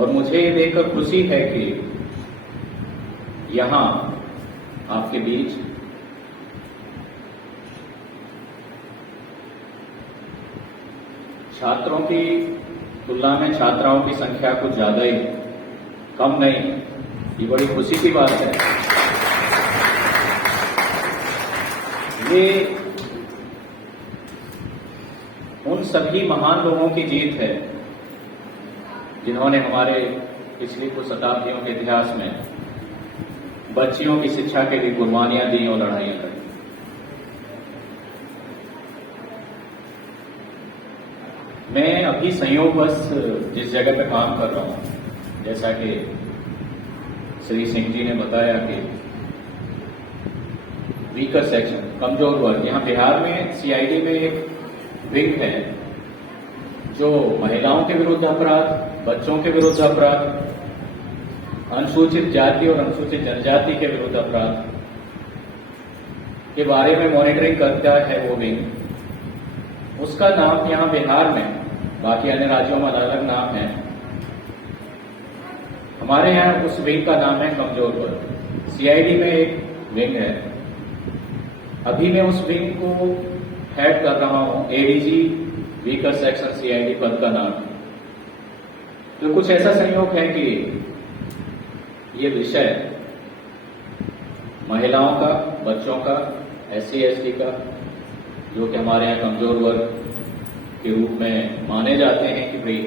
और मुझे ये देखकर खुशी है कि यहां आपके बीच छात्रों की तुलना में छात्राओं की संख्या कुछ ज्यादा ही, कम नहीं। ये बड़ी खुशी की बात है। ये उन सभी महान लोगों की जीत है जिन्होंने हमारे पिछली कुछ शताब्दियों के इतिहास में बच्चियों की शिक्षा के लिए कुर्बानियां दी और लड़ाइयां लड़ी। मैं अभी संयोगवश जिस जगह पे काम कर रहा हूं, जैसा कि श्री सिंह जी ने बताया कि वीकर सेक्शन, कमजोर वर्ग, यहाँ बिहार में सीआईडी में एक विंग है जो महिलाओं के विरुद्ध अपराध, बच्चों के विरुद्ध अपराध, अनुसूचित जाति और अनुसूचित जनजाति के विरुद्ध अपराध के बारे में मॉनिटरिंग करता है वो विंग। उसका नाम यहाँ बिहार में, बाकी अन्य राज्यों में अलग अलग नाम है, हमारे यहाँ उस विंग का नाम है कमजोर वर्ग। सीआईडी में एक विंग है। अभी मैं उस विंग को हेड कर रहा हूं, एडीजी वीकर सेक्शन सीआईडी पद का नाम। तो कुछ ऐसा संयोग है कि ये विषय महिलाओं का, बच्चों का, एससी एसटी का, जो कि हमारे यहाँ कमजोर वर्ग के रूप में माने जाते हैं कि भाई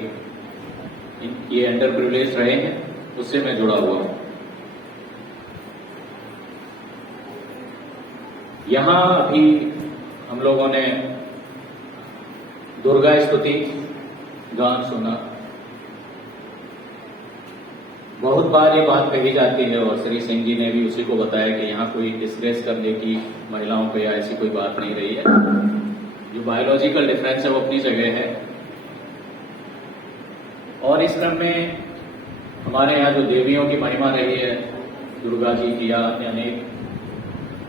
ये अंडर प्रिविलेज रहे हैं, उससे मैं जुड़ा हुआ हूं। यहां अभी हम लोगों ने दुर्गा स्तुति गान सुना। बहुत बार ये बात कही जाती है और श्री सिंह जी ने भी उसी को बताया कि यहाँ कोई डिस्ग्रेस करने की महिलाओं को या ऐसी कोई बात नहीं रही है। जो बायोलॉजिकल डिफरेंस है वो अपनी जगह है। और इस क्रम में हमारे यहाँ जो देवियों की महिमा रही है, दुर्गा जी की या अनेक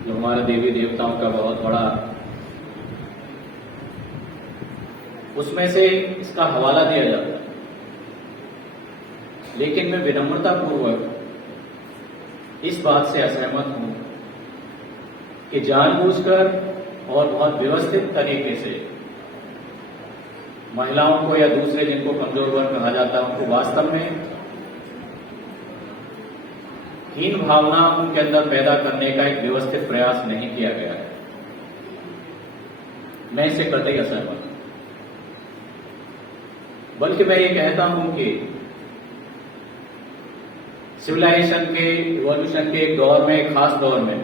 जो हमारे देवी देवताओं का बहुत बड़ा, उसमें से इसका हवाला दिया जाता है। लेकिन मैं विनम्रतापूर्वक इस बात से असहमत हूं कि जानबूझकर और बहुत व्यवस्थित तरीके से महिलाओं को या दूसरे जिनको कमजोर वर्ग कहा जाता है उनको वास्तव में हीन भावना उनके अंदर पैदा करने का एक व्यवस्थित प्रयास नहीं किया गया है। मैं इससे कतई असहमत हूं। बल्कि मैं ये कहता हूं कि सिविलाइजेशन के, इवोल्यूशन के एक दौर में, एक खास दौर में,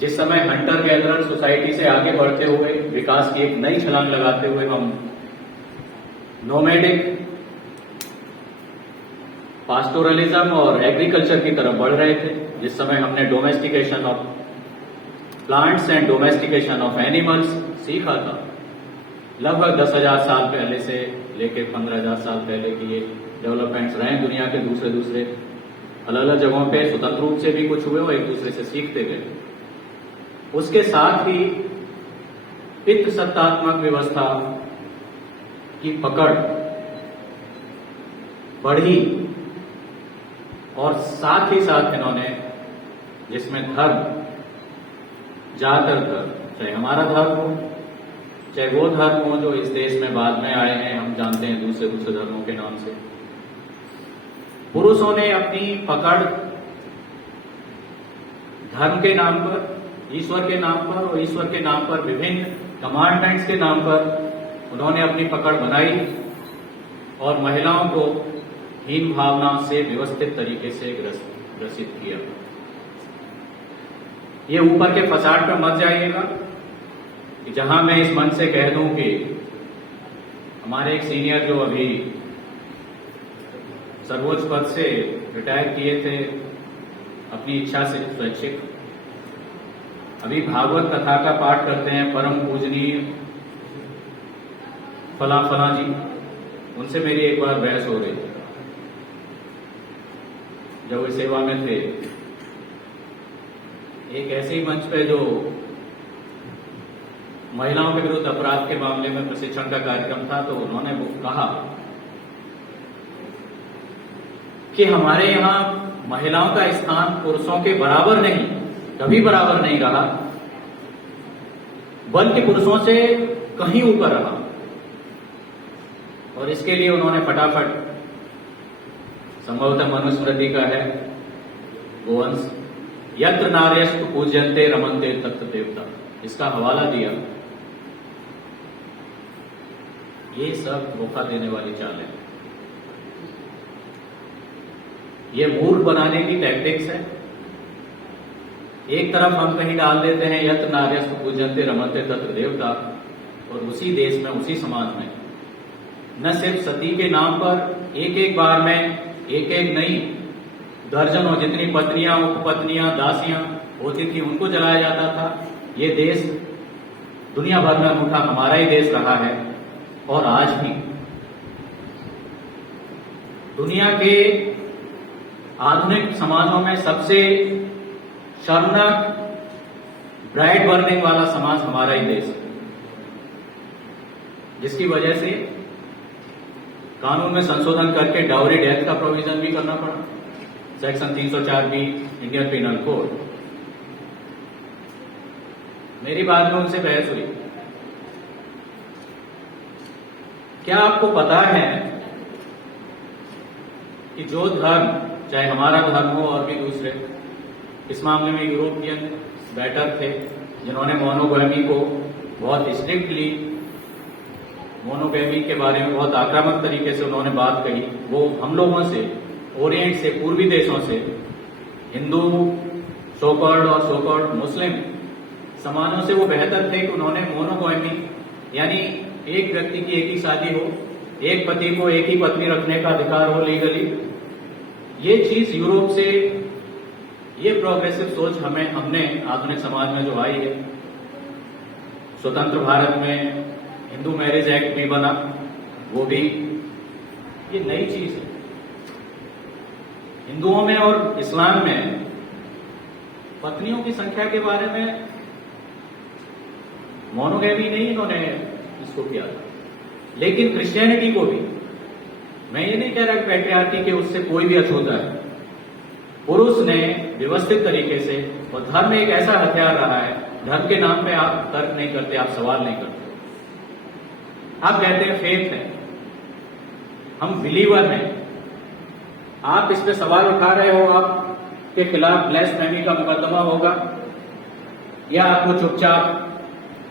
जिस समय हंटर गैदरर सोसाइटी से आगे बढ़ते हुए, विकास की एक नई छलांग लगाते हुए हम नोमैडिक पास्टोरलिज्म और एग्रीकल्चर की तरफ बढ़ रहे थे, जिस समय हमने domestication of plants and domestication of animals सीखा था, लगभग 10,000 साल पहले से लेकर 15,000 साल पहले की ये डेवलपमेंट्स रहे दुनिया के दूसरे अलग अलग जगहों पे, स्वतंत्र रूप से भी कुछ हुए और एक दूसरे से सीखते गए। उसके साथ ही पितृ सत्तात्मक व्यवस्था की पकड़ बढ़ी और साथ ही साथ इन्होंने, जिसमें धर्म, जातर धर्म, चाहे हमारा धर्म हो चाहे वो धर्म हो जो इस देश में बाद में आए हैं, हम जानते हैं दूसरे धर्मों के नाम से, पुरुषों ने अपनी पकड़ धर्म के नाम पर, ईश्वर के नाम पर और ईश्वर के नाम पर विभिन्न कमांडमेंट्स के नाम पर उन्होंने अपनी पकड़ बनाई और महिलाओं को हीन भावना से व्यवस्थित तरीके से ग्रसित किया। ये ऊपर के फसाड पर मत जाइएगा कि जहां मैं इस मंच से कह दूं कि हमारे एक सीनियर जो अभी सर्वोच्च पद से रिटायर किए थे अपनी इच्छा से, स्वैच्छिक, अभी भागवत कथा का पाठ करते हैं परम पूजनीय फला जी, उनसे मेरी एक बार बहस हो रही थी जब वे सेवा में थे। एक ऐसे ही मंच पे जो महिलाओं के विरुद्ध अपराध के मामले में प्रशिक्षण का कार्यक्रम था, तो उन्होंने वो कहा कि हमारे यहाँ महिलाओं का स्थान पुरुषों के बराबर नहीं, कभी बराबर नहीं रहा, बल्कि पुरुषों से कहीं ऊपर रहा। और इसके लिए उन्होंने फटाफट, संभवतः मनुस्मृति का है वो अंश, यत्र नार्यस्तु पूज्यन्ते रमन्ते तत्र देवता, इसका हवाला दिया। ये सब धोखा देने वाली चाल है, ये मूर्ख बनाने की टैक्टिक्स है। एक तरफ हम कहीं डाल देते हैं यत्र नार्यस्तु पूज्यन्ते रमन्ते तत्र देवता, और उसी देश में, उसी समाज में न सिर्फ सती के नाम पर एक एक बार में एक एक नई दर्जनों जितनी पत्नियां, उपपत्नियां, दासियां होती थी उनको जलाया जाता था। ये देश दुनिया भर में अनूठा हमारा ही देश रहा है, और आज भी दुनिया के आधुनिक समाजों में सबसे शर्मनाक ब्राइड बर्निंग वाला समाज हमारा ही देश है, जिसकी वजह से कानून में संशोधन करके डाउरी डेथ का प्रोविजन भी करना पड़ा, section 304 B Indian penal code. मेरी बाद में उनसे बहस हुई, क्या आपको पता है कि जो धर्म, चाहे हमारा धर्म हो और भी दूसरे, इस मामले में यूरोपियन बेटर थे, जिन्होंने मोनोगैमी को बहुत स्ट्रिक्टली, मोनोगैमी के बारे में बहुत आक्रामक तरीके से उन्होंने बात कही। वो हम लोगों से, ओरिएंट से, पूर्वी देशों से, हिंदू सोकॉल्ड और सोकॉल्ड मुस्लिम समानों से वो बेहतर थे कि उन्होंने मोनोगैमी, यानी एक व्यक्ति की एक ही शादी हो, एक पति को एक ही पत्नी रखने का अधिकार हो लीगली। ये चीज यूरोप से, ये प्रोग्रेसिव सोच हमने आधुनिक समाज में जो आई है, स्वतंत्र भारत में हिंदू मैरिज एक्ट भी बना, वो भी ये नई चीज है। हिंदुओं में और इस्लाम में पत्नियों की संख्या के बारे में मोनोगैमी नहीं इन्होंने इसको किया, लेकिन क्रिश्चियनिटी को भी, मैं ये नहीं कह रहा कि पैट्रियार्की के उससे कोई भी अछूता है, पुरुष ने व्यवस्थित तरीके से, और धर्म एक ऐसा हथियार रहा है, धर्म के नाम पे आप तर्क नहीं करते, आप सवाल नहीं करते, आप कहते हैं फेथ है, हम बिलीवर हैं, आप इस पे सवाल उठा रहे हो, आपके खिलाफ ब्लैस्फेमी का मुकदमा होगा, या आपको चुपचाप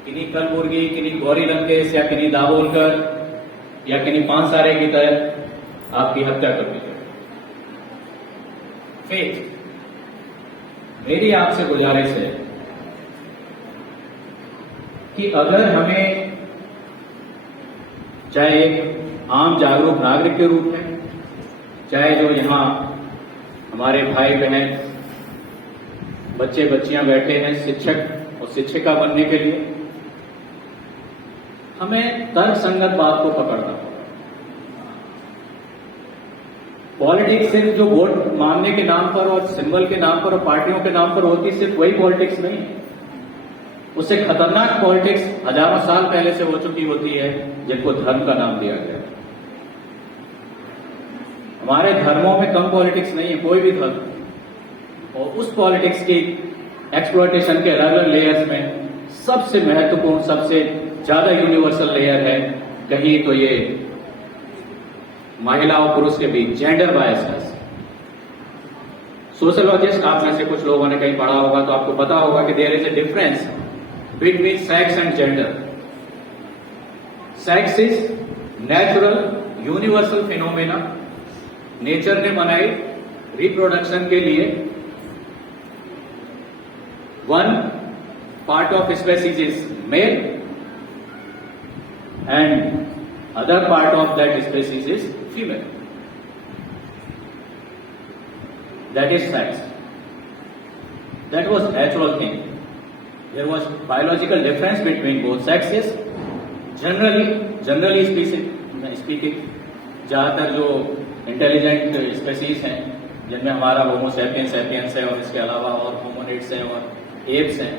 किन्हीं कलबुर्गी, किन्हीं गौरी लंकेश या किन्हीं दाभोलकर या किन्हीं पांसारे की तरह आपकी हत्या कर दी जाए। फेथ, मेरी आपसे गुजारिश है कि अगर हमें, चाहे एक आम जागरूक नागरिक के रूप में, चाहे जो यहां हमारे भाई बहन, बच्चे बच्चियां बैठे हैं शिक्षक और शिक्षिका बनने के लिए, हमें तर्क संगत बात को पकड़ना होगा। पॉलिटिक्स सिर्फ जो वोट मांगने के नाम पर और सिंबल के नाम पर और पार्टियों के नाम पर होती, सिर्फ वही पॉलिटिक्स नहीं है, उससे खतरनाक पॉलिटिक्स हजारों साल पहले से हो चुकी होती है, जिनको धर्म का नाम दिया गया। हमारे धर्मों में कम पॉलिटिक्स नहीं है, कोई भी धर्म, और उस पॉलिटिक्स की एक्सप्लॉयटेशन के अलग अलग लेयर्स में सबसे महत्वपूर्ण, सबसे ज्यादा यूनिवर्सल लेयर है कहीं तो ये महिला और पुरुष के बीच जेंडर बायसनेस। सोशलॉजिस्ट आप में से कुछ लोगों ने कहीं पढ़ा होगा तो आपको पता होगा कि there is a difference between sex and gender. Sex is natural universal phenomena, nature ने बनाई रिप्रोडक्शन के लिए। One part of species is male and other part of that species is female. That is sex. That was natural thing. There was biological difference between both sexes. Generally speaking, ज्यादातर जो intelligent species हैं, जिनमें हमारा Homo sapiens है और इसके अलावा और होमोनिड्स हैं और एप्स हैं,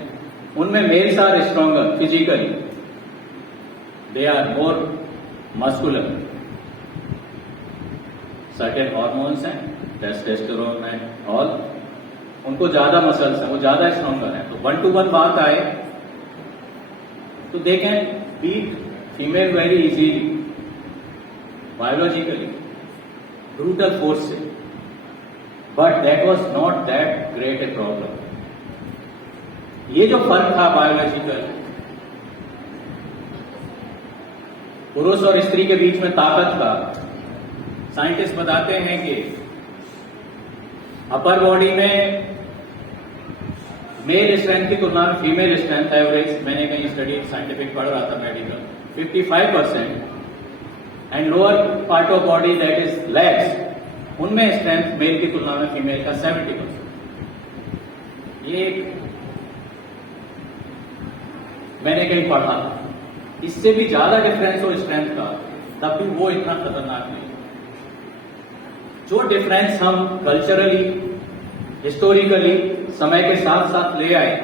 उनमें males are stronger physically, they are more muscular. Certain hormones हैं टेस्टोस्टेरोन है और उनको ज्यादा मसल्स है, वो ज्यादा स्ट्रॉन्गर है, तो 1 to 1 बात आए तो they can beat female very easily biologically brutal force से, but that was not that great a problem. ये जो फर्क था बायोलॉजिकल पुरुष और स्त्री के बीच में ताकत का, साइंटिस्ट बताते हैं कि अपर बॉडी में मेल स्ट्रेंथ की तुलना में फीमेल स्ट्रेंथ एवरेज, मैंने कहीं स्टडी साइंटिफिक पढ़ रहा था medical, 55% and lower part of body that is legs, उनमें स्ट्रेंथ मेल की तुलना में फीमेल का 70%। ये मैंने कहीं पढ़ा, इससे भी ज्यादा डिफरेंस हो स्ट्रेंथ का, तब भी वो इतना खतरनाक नहीं। जो डिफरेंस हम कल्चरली हिस्टोरिकली समय के साथ साथ ले आए,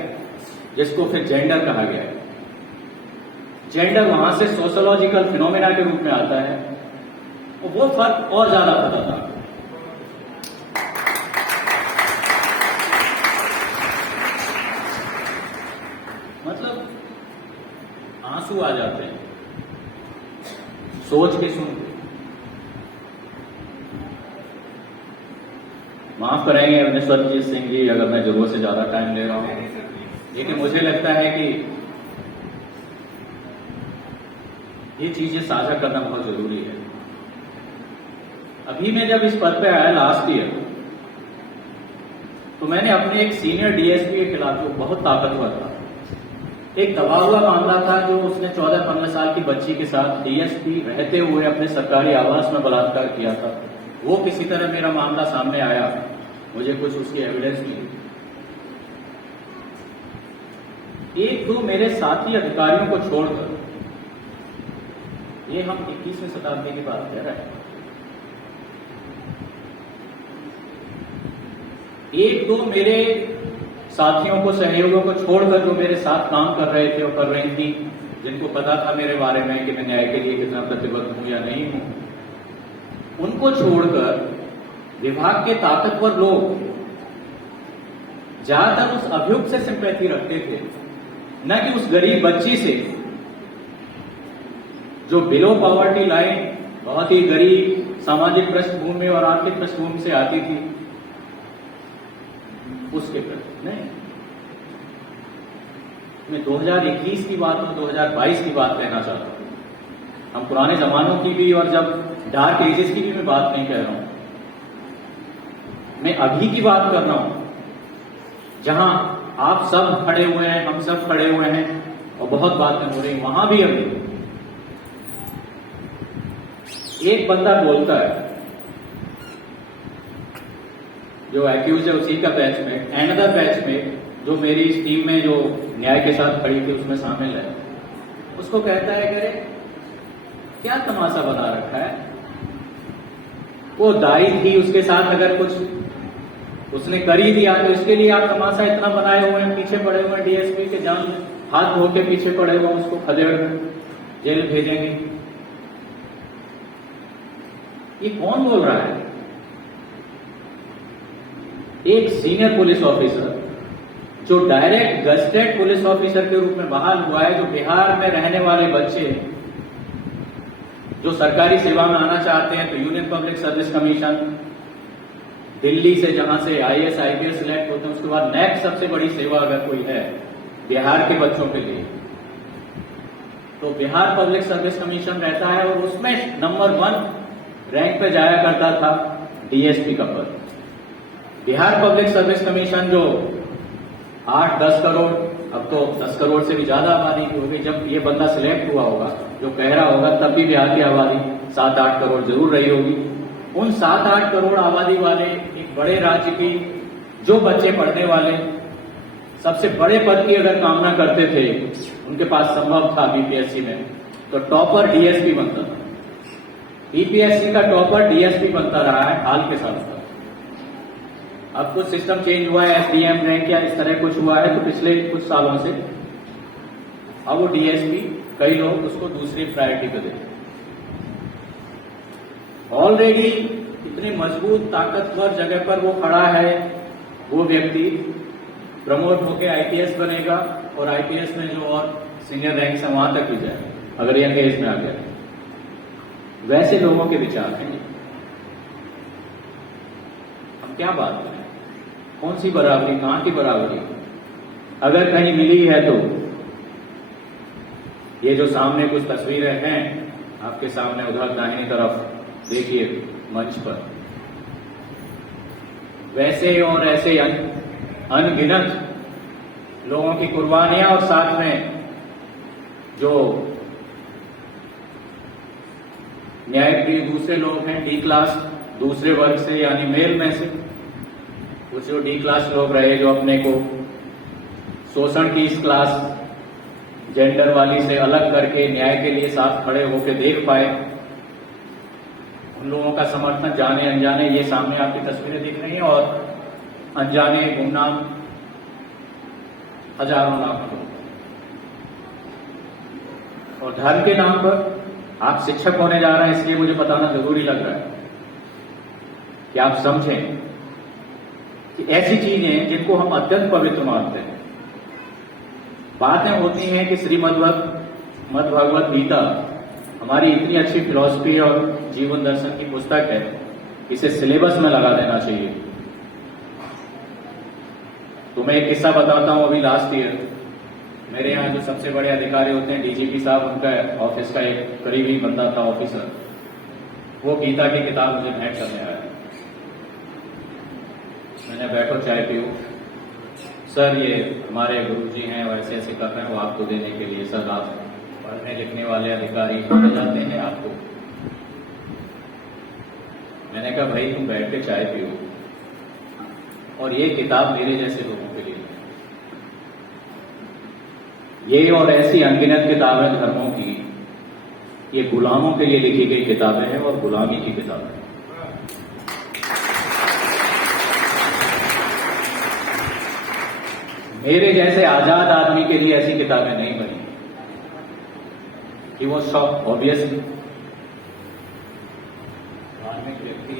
जिसको फिर जेंडर कहा गया है, जेंडर वहां से सोशोलॉजिकल फिनोमेना के रूप में आता है, और वो फर्क और ज्यादा खतरनाक है। मतलब आंसू आ जाते हैं सोच के, सुन के। माफ करेंगे अपने स्वरजीत सिंह जी अगर मैं जरूरत से ज्यादा टाइम ले रहा हूं, लेकिन मुझे लगता है कि ये चीजें साझा करना बहुत जरूरी है। अभी मैं जब इस पद पे आया लास्ट ईयर, तो मैंने अपने एक सीनियर डीएसपी के खिलाफ, जो बहुत ताकतवर था, एक दबा हुआ मामला था जो उसने 14-15 साल की बच्ची के साथ डीएसपी रहते हुए अपने सरकारी आवास में बलात्कार किया था। वो किसी तरह मेरा मामला सामने आया, मुझे कुछ उसकी एविडेंस मिली। एक दो मेरे साथी अधिकारियों को छोड़कर, ये हम 21वीं शताब्दी की बात कह रहे हैं, एक दो मेरे साथियों को, सहयोगियों को छोड़कर जो मेरे साथ काम कर रहे थे और कर रही थी, जिनको पता था मेरे बारे में कि मैं न्याय के लिए कितना प्रतिबद्ध हूं या नहीं हूं, उनको छोड़कर विभाग के ताकतवर लोग ज्यादातर उस अभियुक्त से सिंपैथी रखते थे, न कि उस गरीब बच्ची से जो बिलो पॉवर्टी लाइन, बहुत ही गरीब सामाजिक पृष्ठभूमि और आर्थिक पृष्ठभूमि से आती थी, उसके प्रति नहीं। मैं 2021 की बात और 2022 की बात कहना चाहता हूं। हम पुराने जमानों की भी और जब डार्क एजेस की भी मैं बात नहीं कह रहा हूं, मैं अभी की बात कर रहा हूं, जहां आप सब खड़े हुए हैं, हम सब खड़े हुए हैं और बहुत बातें हो रही, वहां भी अभी एक बंदा बोलता है जो एक्यूज है, उसी का बैचमेट, एनदर बैचमेट जो मेरी इस टीम में जो न्याय के साथ खड़ी थी उसमें शामिल है, उसको कहता है कि अरे क्या तमाशा बना रखा है, वो दाई थी, उसके साथ अगर कुछ उसने कर ही दिया तो इसके लिए आप तमाशा इतना बनाए हुए हैं, पीछे पड़े हुए हैं, डीएसपी के जान हाथ धो के पीछे पड़े हुए, उसको खदेड़ जेल भेजेंगे। ये कौन बोल रहा है? एक सीनियर पुलिस ऑफिसर जो डायरेक्ट गस्टेड पुलिस ऑफिसर के रूप में बहाल हुआ है, जो बिहार में रहने वाले बच्चे जो सरकारी सेवा में आना चाहते हैं, तो union public service commission, Delhi से जहां से आईएएस आईपीएस सिलेक्ट होते हैं, उसके बाद नेक्स्ट सबसे बड़ी सेवा अगर कोई है बिहार के बच्चों के लिए, तो बिहार पब्लिक सर्विस कमीशन रहता है, और उसमें नंबर 1 रैंक पे जाया करता था डीएसपी का पद। बिहार पब्लिक सर्विस कमीशन जो 8-10 करोड़, अब तो 10 करोड़ से भी ज्यादा आबादी की होगी, जब ये बंदा सिलेक्ट हुआ होगा, जो कह रहा होगा, तब भी बिहार की आबादी 7-8 करोड़ जरूर रही होगी। उन 7-8 करोड़ आबादी वाले एक बड़े राज्य की जो बच्चे पढ़ने वाले सबसे बड़े पद की अगर कामना करते थे, उनके पास संभव था बीपीएससी में, तो टॉपर डीएसपी बनता था। बीपीएससी का टॉपर डीएसपी बनता रहा है हाल के साथ साथ। अब कुछ सिस्टम चेंज हुआ है, एसडीएम रैंक या इस तरह कुछ हुआ है, तो पिछले कुछ सालों से अब वो डीएसपी, कई लोग उसको दूसरी प्रायोरिटी को देते। ऑलरेडी इतनी मजबूत ताकतवर जगह पर वो खड़ा है, वो व्यक्ति प्रमोट होकर आईपीएस बनेगा और आईपीएस में जो और सीनियर रैंक है वहां तक भी जाए अगर यह केस में आ गया। वैसे लोगों के विचार हैं। हम क्या बात करें, कौन सी बराबरी, कहां की बराबरी? अगर कहीं मिली है तो ये जो सामने कुछ तस्वीरें हैं आपके सामने, उधर दाहिनी तरफ देखिए मंच पर, वैसे और ऐसे अनगिनत लोगों की कुर्बानियां और साथ में जो न्यायप्रिय दूसरे लोग हैं डी क्लास दूसरे वर्ग से यानी मेल में से, कुछ जो डी क्लास लोग रहे जो अपने को शोषण की इस क्लास जेंडर वाली से अलग करके न्याय के लिए साथ खड़े होकर देख पाए, उन लोगों का समर्थन जाने अनजाने, ये सामने आपकी तस्वीरें दिख रही हैं, और अनजाने गुमनाम हजारों लाख लोग। और धर्म के नाम पर आप शिक्षक होने जा रहे हैं, इसलिए मुझे बताना जरूरी लग रहा है कि आप समझें कि ऐसी चीजें जिनको हम अत्यंत पवित्र मानते हैं, बातें होती हैं कि श्रीमद्भगवत गीता हमारी इतनी अच्छी फिलॉसफी और जीवन दर्शन की पुस्तक है, इसे सिलेबस में लगा देना चाहिए। तो मैं एक किस्सा बताता हूं। अभी लास्ट ईयर मेरे यहाँ जो सबसे बड़े अधिकारी होते हैं डीजीपी साहब, उनका ऑफिस का एक करीबी बंदा था ऑफिसर, वो गीता की किताब मुझे भेंट करने आया। मैंने बैठो चाय पियो, सर ये हमारे गुरुजी हैं और ऐसे ऐसे कर रहे हैं, वो आपको देने के लिए। सर आप पढ़ने लिखने वाले अधिकारी माने जाते हैं आपको। मैंने कहा भाई तुम बैठ के चाय पियो, और ये किताब मेरे जैसे लोगों के लिए, ये और ऐसी अनगिनत किताबें धर्मों की, ये गुलामों के लिए लिखी गई किताबें हैं और गुलामी की किताबें हैं। मेरे जैसे आजाद आदमी के लिए ऐसी किताबें नहीं बनी कि वो सब ऑब्वियसली धार्मिक व्यक्ति।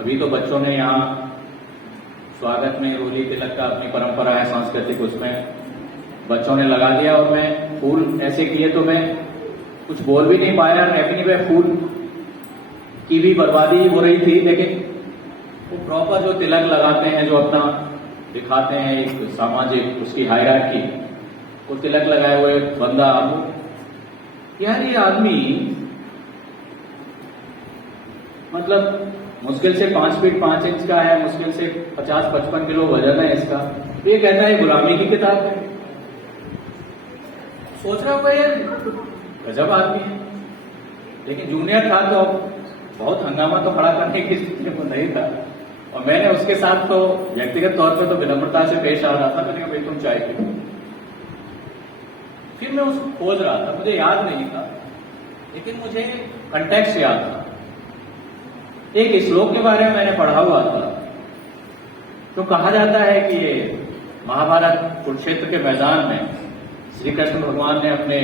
अभी तो बच्चों ने यहाँ स्वागत में होली तिलक का अपनी परंपरा है सांस्कृतिक, उसमें बच्चों ने लगा दिया और मैं फूल ऐसे किए तो मैं कुछ बोल भी नहीं पाया। रेफनी में फूल की भी बर्बादी हो रही थी, लेकिन वो प्रॉपर जो तिलक लगाते हैं, जो अपना दिखाते हैं एक सामाजिक उसकी हायरार्की, वो तिलक लगाए हुए बंदा, यार ये आदमी मतलब मुश्किल से 5 फीट 5 इंच का है, मुश्किल से 50-55 किलो वजन है इसका, तो ये कहता है गुलामी की किताब है। सोच रहा होगा यार गजब आदमी है। लेकिन जूनियर था तो बहुत हंगामा तो खड़ा करने की स्थिति में नहीं था, और मैंने उसके साथ तो व्यक्तिगत तौर पे तो विनम्रता से पेश आ रहा था। मैंने कहा भाई तुम चाय पियो। फिर मैं उसको खोज रहा था, मुझे याद नहीं था, लेकिन मुझे कंटेक्स्ट याद था। एक श्लोक के बारे में मैंने पढ़ा हुआ था, तो कहा जाता है कि ये महाभारत कुरुक्षेत्र के मैदान में श्री कृष्ण भगवान ने अपने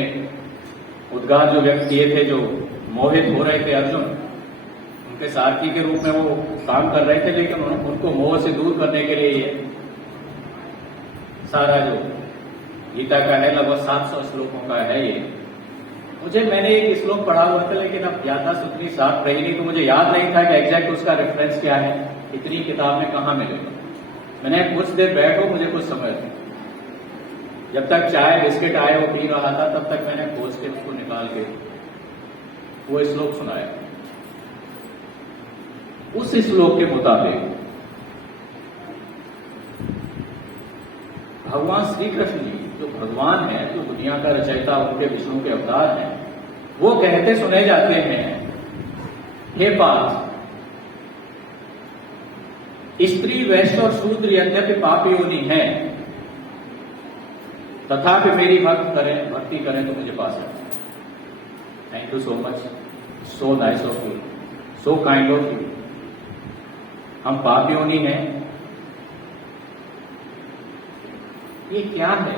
उद्गार जो व्यक्त किए थे, जो मोहित हो रहे थे अर्जुन, उनके सारथी के रूप में वो काम कर रहे थे, लेकिन उनको मोह से दूर करने के लिए ये सारा जो गीता का है लगभग 700 श्लोकों का है ये। मैंने एक श्लोक पढ़ा हुआ था, लेकिन अब याददाश्त उतनी साफ रही नहीं, तो मुझे याद नहीं था कि एग्जैक्ट उसका रेफरेंस क्या है, इतनी किताब में कहाँ मिलेगा। मैंने कुछ देर बैठो, मुझे कुछ समझ नहीं, जब तक चाय बिस्किट आए वो पी रहा था, तब तक मैंने खोज के उसको निकाल के वो श्लोक सुनाया। उस श्लोक के मुताबिक भगवान श्री कृष्ण जी जो भगवान है, जो दुनिया का रचयिता, उनके विष्णु के अवतार हैं, वो कहते सुने जाते हैं, हे पार्थ, स्त्री वैश्य और शूद्र यद्यपि पापी योनि है, तथापि मेरी भक्ति करें तो मुझे पा सकते। Thank you so much, so nice of you, so kind of you. हम पाप योनि हैं, ये क्या है?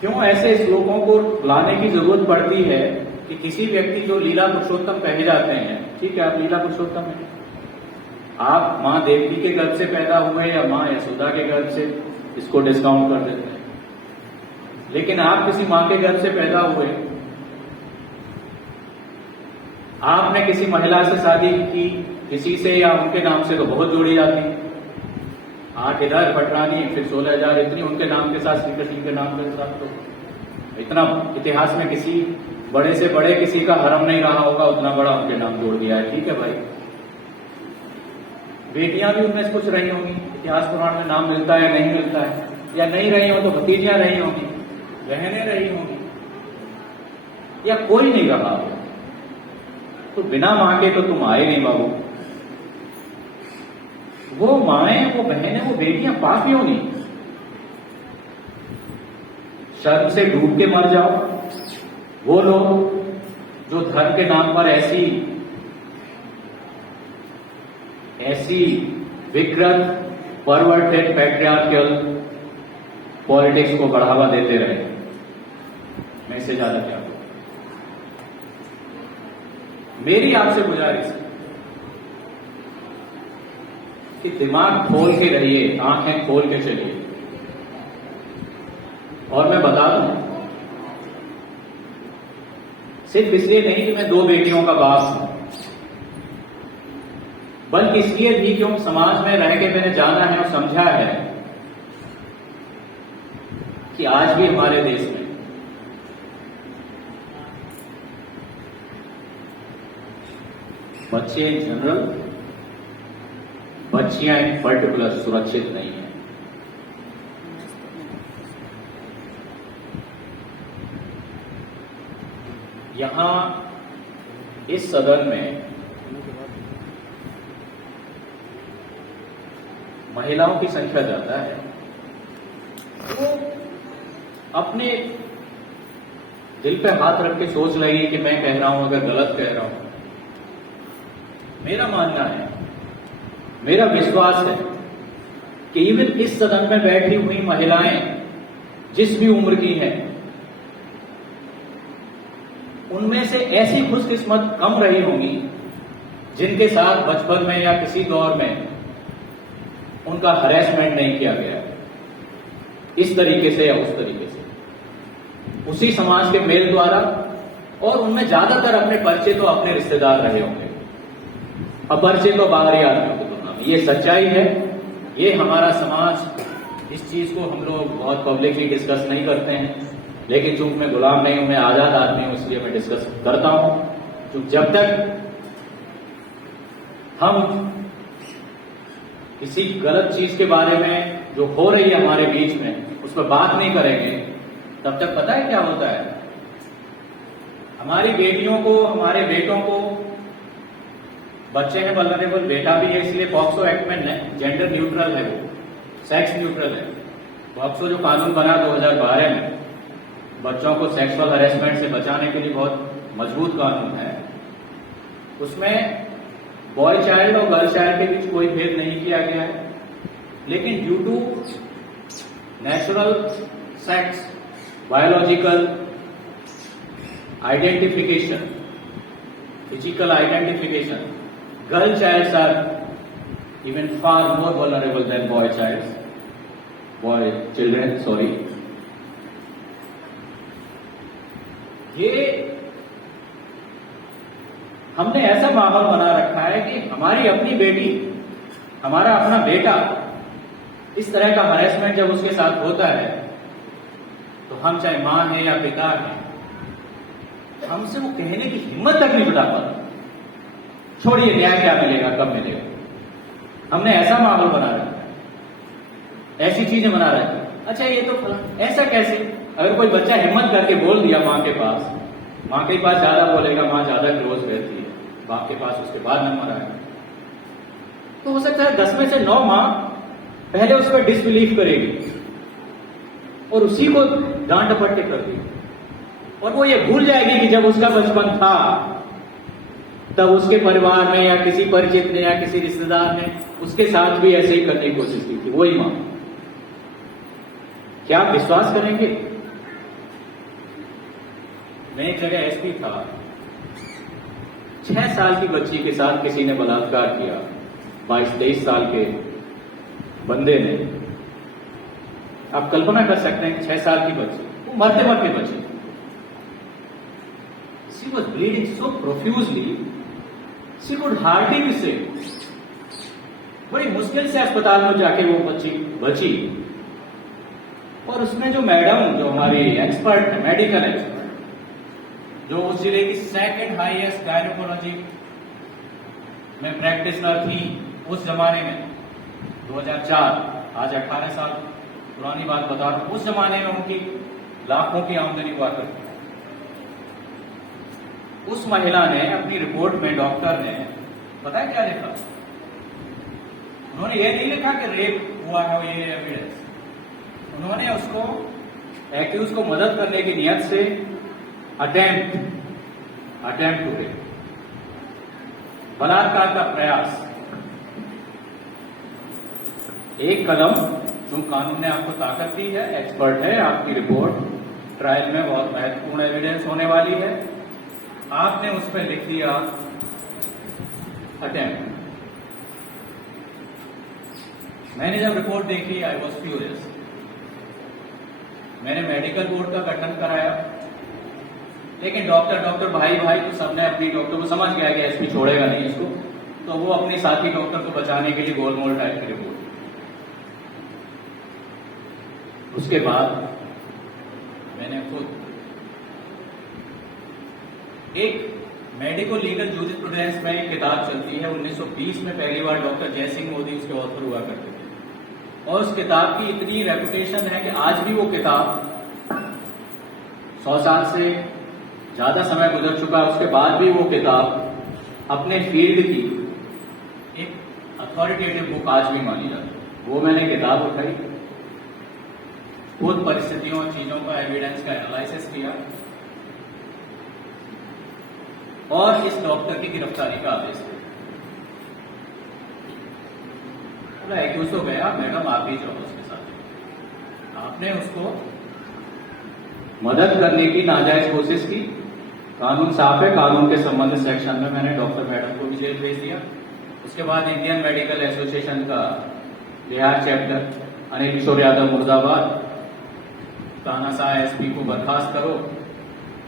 क्यों ऐसे श्लोकों को लाने की जरूरत पड़ती है कि किसी व्यक्ति जो लीला पुरुषोत्तम कहे जाते हैं, ठीक है, आप लीला पुरुषोत्तम है, आप माँ देवकी के गर्भ से पैदा हुए या माँ यशोदा के गर्भ से, इसको डिस्काउंट कर देते हैं। लेकिन आप किसी माँ के गर्भ से पैदा हुए, आपने किसी महिला से शादी की, किसी से या उनके नाम से तो बहुत जोड़ी जाती, 8 इधर पटरानी, फिर 16,000 इतनी उनके नाम के साथ, श्री कृष्ण के नाम के साथ। तो इतना इतिहास में किसी बड़े से बड़े किसी का हरम नहीं रहा होगा, उतना बड़ा उनके नाम जोड़ दिया है। ठीक है भाई, बेटियां भी उनमें से कुछ रही होंगी, इतिहास पुराण में नाम मिलता है नहीं मिलता है, या नहीं रही हो तो भतीजियां रही होंगी, बहनें रही होंगी, या कोई नहीं रहा हो। तो बिना मां के तो तुम आए नहीं बाबू। वो माएं, वो बहनें, वो बेटियां पापी होंगी, शर्म से डूब के मर जाओ। वो लोग जो धर्म के नाम पर ऐसी विकृत परवर्टेड पैट्रियार्कल पॉलिटिक्स को बढ़ावा देते रहे, मैं इससे ज्यादा क्या कहूं। मेरी आपसे गुजारिश है कि दिमाग खोल के रहिए, आंखें खोल के चलिए। और मैं बता दूं, सिर्फ इसलिए नहीं कि मैं 2 बेटियों का बाप हूं, बल्कि इसलिए भी क्यों समाज में रह के मैंने जाना है और समझा है कि आज भी हमारे देश में बच्चे इन जनरल, बच्चियां इन पर्टिकुलर सुरक्षित नहीं है। यहां इस सदन में महिलाओं की संख्या ज्यादा है, वो अपने दिल पे हाथ रख के सोच रही कि मैं कह रहा हूं अगर गलत कह रहा हूं। मेरा मानना है, मेरा विश्वास है कि इवन इस सदन में बैठी हुई महिलाएं जिस भी उम्र की हैं, उनमें से ऐसी खुशकिस्मत कम रही होंगी जिनके साथ बचपन में या किसी दौर में उनका हरेसमेंट नहीं किया गया, इस तरीके से या उस तरीके से, उसी समाज के मेल द्वारा। और उनमें ज्यादातर अपने परिचय तो अपने रिश्तेदार रहे होंगे, अपरिचय तो बाहरी आदमियों की तुलना में। ये सच्चाई है, ये हमारा समाज, इस चीज को हम लोग बहुत पब्लिकली डिस्कस नहीं करते हैं, लेकिन चूंकि मैं गुलाम नहीं हूं, मैं आजाद आदमी हूं, इसलिए मैं डिस्कस करता हूं। क्योंकि जब तक हम किसी गलत चीज के बारे में जो हो रही है हमारे बीच में, उस पर बात नहीं करेंगे, तब तक पता है क्या होता है, हमारी बेटियों को, हमारे बेटों को, बच्चे हैं वल्नरेबल, बेटा भी है, इसलिए पॉक्सो एक्ट में जेंडर न्यूट्रल है, वो सेक्स न्यूट्रल है। पॉक्सो जो कानून बना 2012 में, बच्चों को सेक्सुअल हरेसमेंट से बचाने के लिए बहुत मजबूत कानून है। उसमें बॉय चाइल्ड और गर्ल चाइल्ड के बीच कोई भेद नहीं किया गया है, लेकिन due to natural sex, biological identification, physical identification, girl childs are even far more vulnerable than boy children, sorry. ये हमने ऐसा माहौल बना रखा है कि हमारी अपनी बेटी, हमारा अपना बेटा इस तरह का हरेसमेंट जब उसके साथ होता है, तो हम चाहे मां है या पिता है, हमसे वो कहने की हिम्मत तक नहीं जुटा पाता, छोड़िए न्याय क्या मिलेगा, कब मिलेगा। हमने ऐसा माहौल बना रखा है, ऐसी चीजें बना रखी है। अच्छा ये तो फला, ऐसा कैसे? अगर कोई बच्चा हिम्मत करके बोल दिया मां के पास, मां के पास ज्यादा बोलेगा, मां ज्यादा क्लोज रहती है, बाप के पास उसके बाद नंबर आएगा, तो हो सकता है 10 में से 9 मां पहले उस पर डिसबिलीव करेगी और उसी को डांट डपट के कर देगी, और वो ये भूल जाएगी कि जब उसका बचपन था तब उसके परिवार में या किसी परिचित ने या किसी रिश्तेदार ने उसके साथ भी ऐसे ही करने की कोशिश की थी, वही मां। क्या आप विश्वास करेंगे? मैं एक जगह एसपी था, 6 साल की बच्ची के साथ किसी ने बलात्कार किया, 22-23 साल के बंदे ने। आप कल्पना कर सकते हैं कि 6 साल की बच्ची, वो मरते मरते बची। She was bleeding so profusely, she could hardly be saved. बड़ी मुश्किल से अस्पताल में जाके वो बच्ची बची। और उसमें जो मैडम, जो हमारी एक्सपर्ट है, मेडिकल एक्सपर्ट, जो उस जिले की सेकंड हाईएस्ट गायनोकोलॉजी में प्रैक्टिशनर थी उस जमाने में, 2004, आज 18 साल पुरानी बात बता रहा हूं, उस जमाने में उनकी लाखों की आमदनी हुआ करती। उस महिला ने अपनी रिपोर्ट में, डॉक्टर ने पता है क्या लिखा? उन्होंने ये नहीं लिखा कि रेप हुआ है, ये एविडेंस। उन्होंने उसको एक्यूज को मदद करने की नियत से अटेम्प्ट टू रेप, बलात्कार का प्रयास। एक कदम, जो कानून ने आपको ताकत दी है, एक्सपर्ट है, आपकी रिपोर्ट ट्रायल में बहुत महत्वपूर्ण एविडेंस होने वाली है, आपने उस पर लिख दिया अटेम्प्ट। मैंने जब रिपोर्ट देखी, आई वॉज फ्यूरियस। मैंने मेडिकल बोर्ड का गठन कराया, लेकिन डॉक्टर भाई तो सबने अपनी डॉक्टर को समझ गया कि एसपी छोड़ेगा नहीं इसको, तो वो अपनी साथी डॉक्टर को बचाने के लिए गोलमोल टाइप की रिपोर्ट। उसके बाद मैंने खुद एक मेडिको लीगल जूरिस्प्रूडेंस में एक किताब चलती है, 1920 में पहली बार डॉक्टर जयसिंह मोदी उसके ऑथर हुआ करते थे, और उस किताब की इतनी रेपुटेशन है कि आज भी वो किताब 100 साल से ज्यादा समय गुजर चुका है, उसके बाद भी वो किताब अपने फील्ड की एक अथॉरिटेटिव बुक आज भी मानी जाती है। वो मैंने किताब उठाई, खुद परिस्थितियों और चीजों का, एविडेंस का एनालिसिस किया, और इस डॉक्टर की गिरफ्तारी का आदेश दिया। एक्यूज तो गया, मैडम आप ही जाओ उसके साथ। आपने उसको मदद करने की नाजायज कोशिश की, कानून साफ है, कानून के संबंधित सेक्शन में मैंने डॉक्टर मैडम को भी जेल भेज दिया। उसके बाद इंडियन मेडिकल एसोसिएशन का बिहार चैप्टर, अनिल किशोर यादव मुर्दाबाद, तानाशाह एसपी को बर्खास्त करो,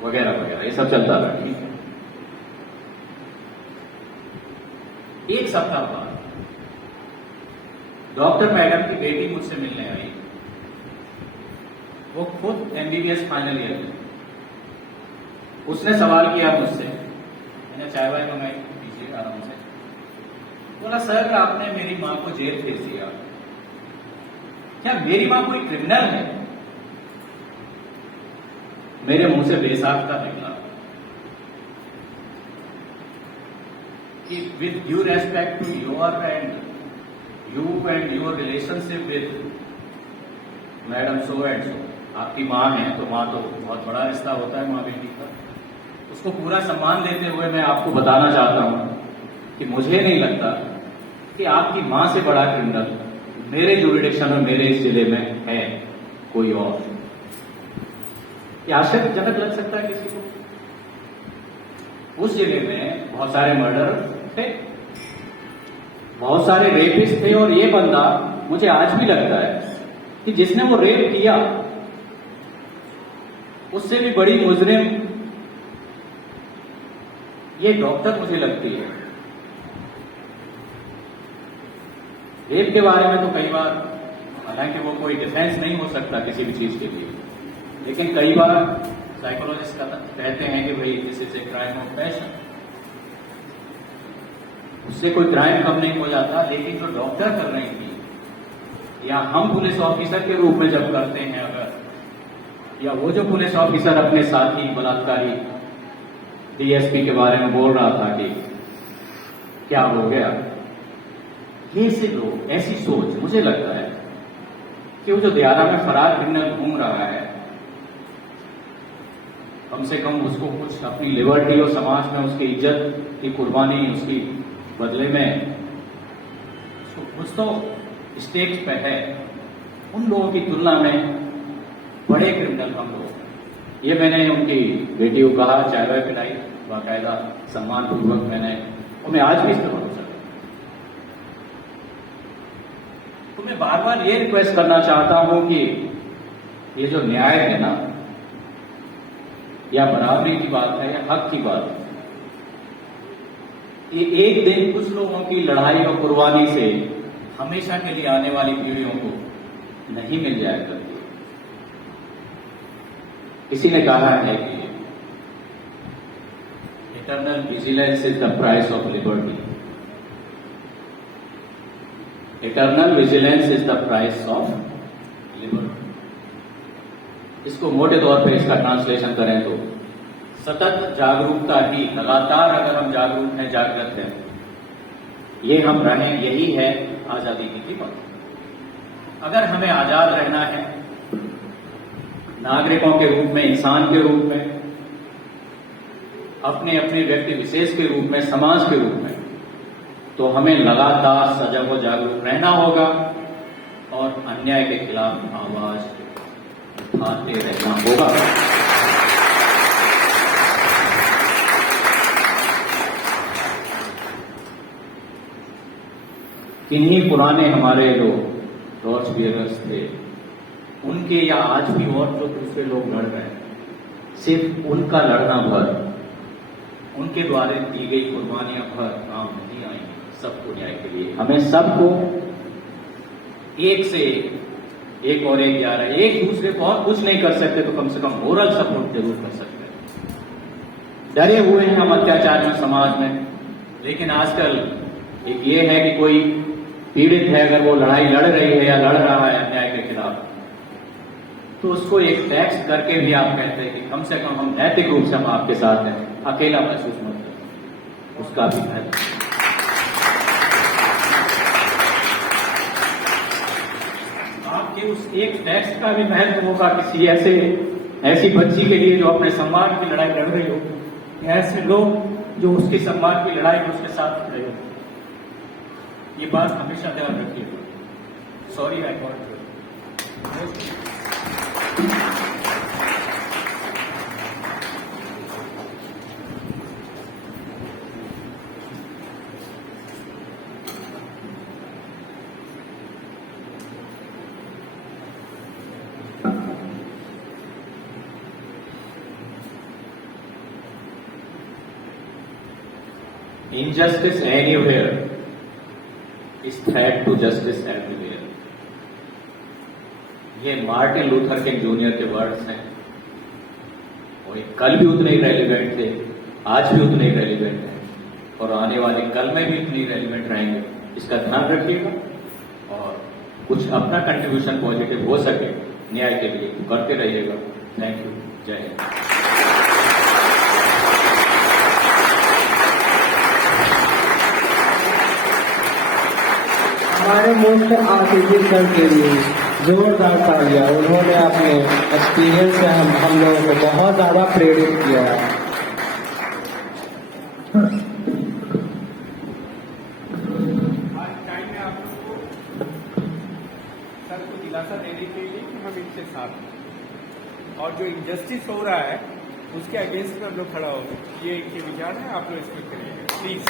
वगैरह वगैरह, ये सब चलता रहा। ठीक है, एक सप्ताह बाद डॉक्टर मैडम की बेटी मुझसे मिलने आई। वो खुद एमबीबीएस फाइनल ईयर में। उसने सवाल किया मुझसे, मैंने चाय वाय मंगाई, पीजिए आराम से। बोला सर आपने मेरी मां को जेल भेज दिया, क्या मेरी मां कोई क्रिमिनल है? मेरे मुंह से बेसाख्ता निकला कि with due respect to your and your relationship with madam so and so, आपकी मां है तो मां तो बहुत बड़ा रिश्ता होता है मां बेटी का, उसको पूरा सम्मान देते हुए मैं आपको बताना चाहता हूं कि मुझे नहीं लगता कि आपकी मां से बड़ा क्रिमिनल मेरे जुरिडिक्शन में, मेरे इस जिले में है कोई और। ये आश्चर्यजनक लग सकता है किसी को। उस जिले में बहुत सारे मर्डर थे, बहुत सारे रेपिस्ट थे, और ये बंदा मुझे आज भी लगता है कि जिसने वो रेप किया उससे भी बड़ी मुजरिम ये डॉक्टर मुझे लगती है। रेप के बारे में तो कई बार, हालांकि वो कोई डिफेंस नहीं हो सकता किसी भी चीज के लिए, लेकिन कई बार साइकोलॉजिस्ट कहते हैं कि भाई this is a crime of passion, उससे कोई क्राइम कम नहीं हो जाता। लेकिन जो डॉक्टर कर रही थी, या हम पुलिस ऑफिसर के रूप में जब करते हैं अगर, या वो जो पुलिस ऑफिसर अपने साथी बलात्कारी डीएसपी के बारे में बोल रहा था कि क्या हो गया, ये से लोग, ऐसी सोच, मुझे लगता है कि वो जो दियारा में फरार क्रिमिनल घूम रहा है, कम से कम उसको कुछ अपनी लिबर्टी और समाज में उसकी इज्जत की कुर्बानी, उसकी बदले में उसको कुछ तो स्टेक्स पे है। उन लोगों की तुलना में बड़े क्रिमिनल हम लोग। ये मैंने उनकी बेटी को कहा, चाय वाय पिलाई, बाकायदा सम्मानपूर्वक मैंने, और मैं आज भी इस्तेमाल कर सकता हूं। तो मैं बार बार ये रिक्वेस्ट करना चाहता हूं कि ये जो न्याय है ना, या बराबरी की बात है या हक की बात है, ये एक दिन कुछ लोगों की लड़ाई और कुर्बानी से हमेशा के लिए आने वाली पीढ़ियों को नहीं मिल जाया करती। किसी ने कहा है कि eternal vigilance is the price of liberty. Eternal vigilance is the price of liberty. इसको मोटे तौर पर इसका ट्रांसलेशन करें तो सतत जागरूकता ही, लगातार अगर हम जागरूक हैं, जागृत हैं, ये हम रहें, यही है आजादी की कीमत। अगर हमें आजाद रहना है नागरिकों के रूप में, इंसान के रूप में, अपने अपने व्यक्ति विशेष के रूप में, समाज के रूप में, तो हमें लगातार सजग व जागरूक रहना होगा और अन्याय के खिलाफ आवाज उठाते रहना होगा। किन्हीं पुराने हमारे जो टॉर्च बियरर्स थे, उनके या आज भी और जो दूसरे लोग लड़ रहे हैं, सिर्फ उनका लड़ना भर, उनके द्वारा दी गई कुर्बानियां भर काम नहीं आएंगी सबको न्याय के लिए। हमें सबको एक से एक और एक यार है, एक दूसरे को और कुछ नहीं कर सकते तो कम से कम मोरल सपोर्ट जरूर कर सकते हैं। डरे हुए हैं हम अत्याचार में समाज में, लेकिन आजकल एक ये है कि कोई पीड़ित है, अगर वो लड़ाई लड़ रही है या लड़ रहा है अन्याय के खिलाफ, तो उसको एक टेक्स्ट करके भी आप कहते हैं कि कम से कम हम नैतिक रूप से हम आपके साथ हैं, अकेला महसूस मत करें, उसका भी महत्व। आपके उस एक टेक्स्ट का भी महत्व होगा किसी ऐसी बच्ची के लिए जो अपने सम्मान की लड़ाई लड़ रही हो, ऐसे लोग जो उसके सम्मान की लड़ाई में उसके साथ खड़े हो। ये बात हमेशा ध्यान रखिएगा। Sorry I got Injustice anywhere is threat to justice everywhere। ये मार्टिन लूथर किंग जूनियर के वर्ड्स हैं, और कल भी उतने ही रेलिवेंट थे, आज भी उतने ही रेलिवेंट हैं, और आने वाले कल में भी उतने ही रेलिवेंट रहेंगे। इसका ध्यान रखिएगा और कुछ अपना कंट्रीब्यूशन पॉजिटिव हो सके न्याय के लिए करते रहिएगा। Thank you. जय हिंद। हमारे मुख्य अतिथि सर के लिए जोरदार तालियां। उन्होंने अपने एक्सपीरियंस से हम लोगों को बहुत ज्यादा प्रेरित किया है। आज टाइम में आप लोगों को सर को दिलासा देने के लिए कि हम इनके साथ हैं और जो इनजस्टिस हो रहा है उसके अगेंस्ट में हम लोग खड़ा होंगे। ये इनके विचार है, आप लोग इसमें करिएगा प्लीज।